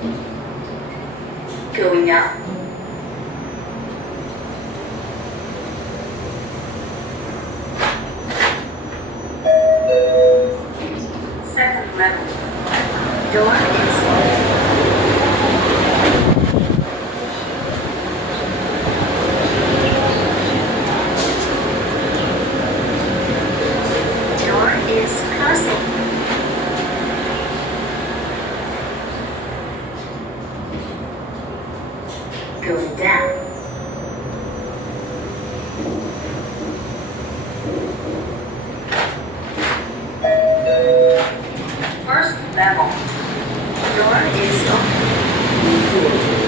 Going up. Second level. Door is door is closing. Going down. First level. Door is open.